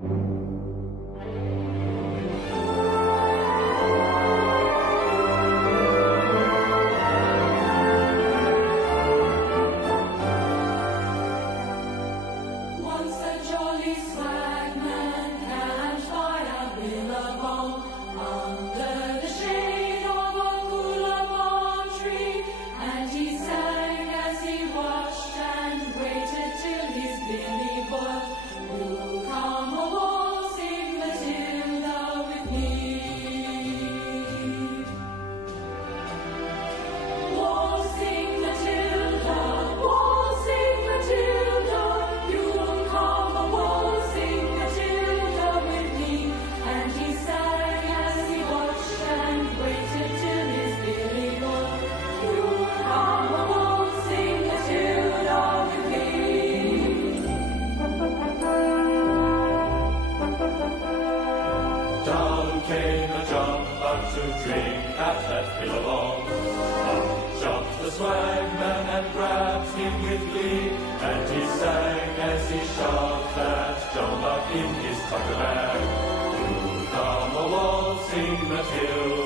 Once a jolly swagman camped by a billabong under the shade of a coolabah tree, and he sang as he watched and waited till his billy boiled. "You come a waltzing Matilda with me. Waltzing Matilda, waltzing Matilda, you'll come a waltzing Matilda with me." And he sang as he watched and waited till his billy boiled. "You'll come a waltzing Matilda with me." Down came a jump to drink at that billabong. Up jumped the swagman and grabbed him with glee, and he sang as he shoved that jump in his tucker bag. "You come a waltzing Matilda